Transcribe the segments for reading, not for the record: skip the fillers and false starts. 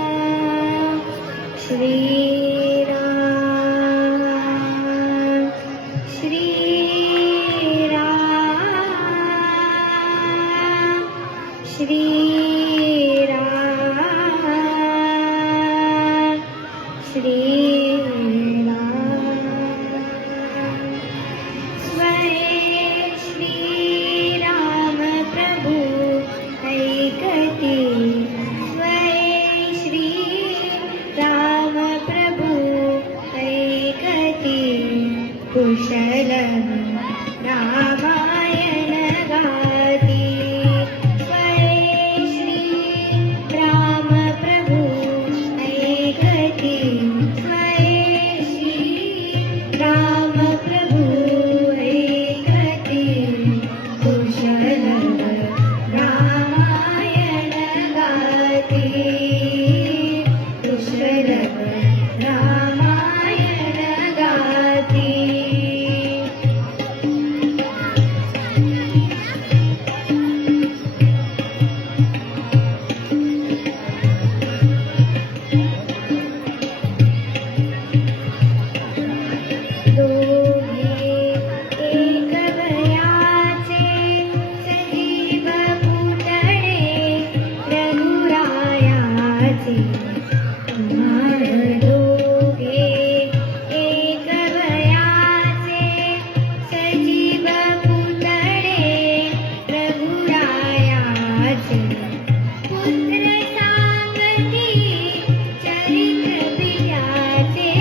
श्रीराम श्रीराम श्रीराम श्रीराम श्रीराम स्वये श्रीराम प्रभु ऐकती स्वये श्रीराम प्रभु ऐकती कुशलं रामायण गाती स्वये श्रीराम प्रभु ऐकती स्वये श्रीराम प्रभु ऐकती कुशलं रामायण गाती कुशलं रामायण गाती दोघे एक वयाचे सजीव पुतळे रघुरायाचे दोघे एक वयाचे सजीव पुतळे रघुरायाचे पुत्र सांगती चरित्र पित्याचे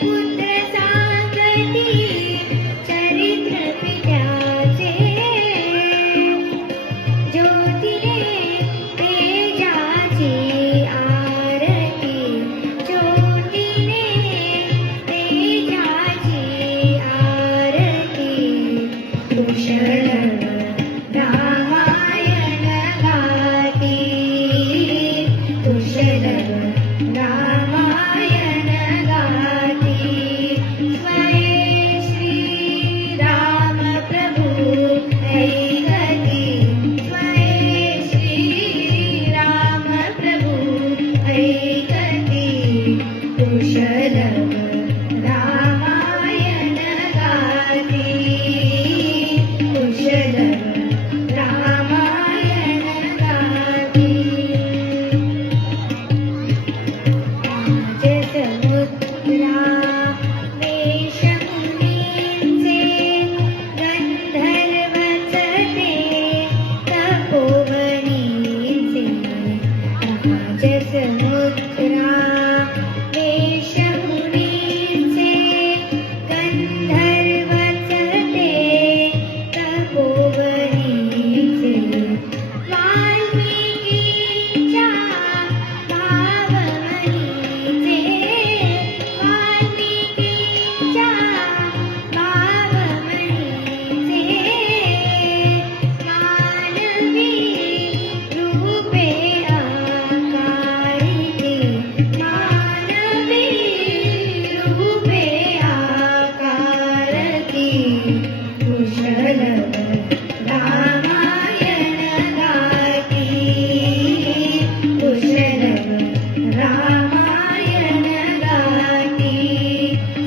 पुत्र सांगती चरित्र पित्याचे ज्योतीने तेजाची आरती ज्योतीने तेजाची आरती कुशलं रामायण गाती कुशलं रामायण गाती स्वये श्रीराम प्रभु ऐकती स्वये श्रीराम प्रभु ऐकती कुशलं रामायण गाती कुशलं रामायण गाती राजसमुद्रा वेशमुनींचे गंधर्वचते तपोवनीचे राजसमुद्रा वेशमुनींचे गंधर्वचते तपोवनीचे वाल्मिकींच्या भावमनीचे वाल्मिकींच्या भावमनीचे मानवी रूपे आकारिते मानवी रूपे आकारती कुशलं रामायण गाती कुशलं रामायण गाती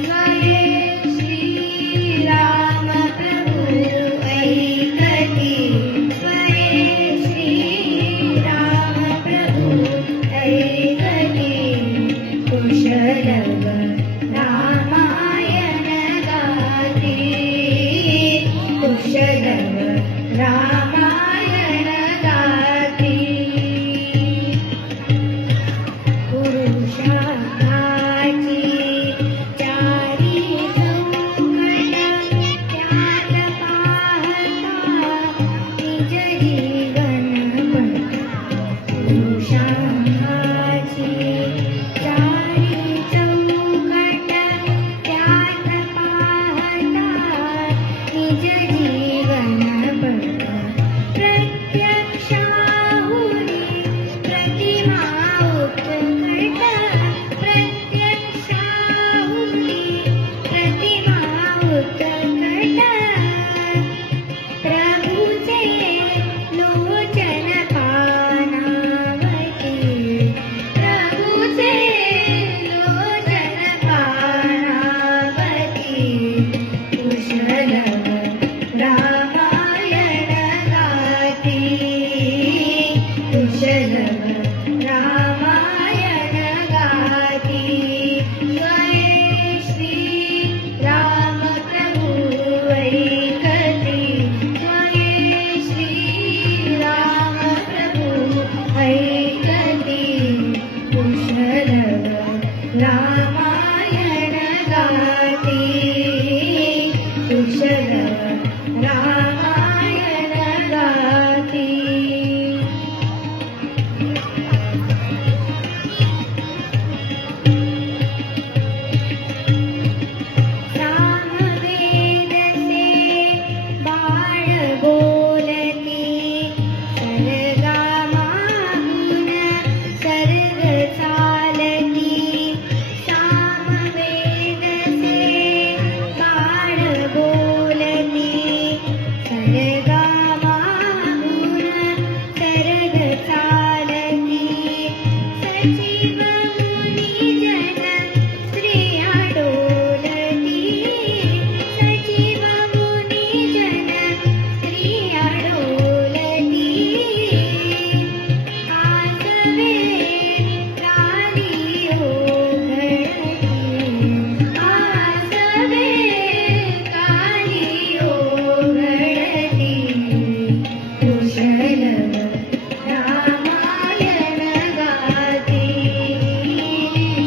स्वये श्रीराम प्रभु ऐकती स्वये श्रीराम प्रभु ऐकती कुशलं रामायण गाती कुशलं रामायण गाती पुरुषाची चारी चौकट त्यात पाहता निज जीव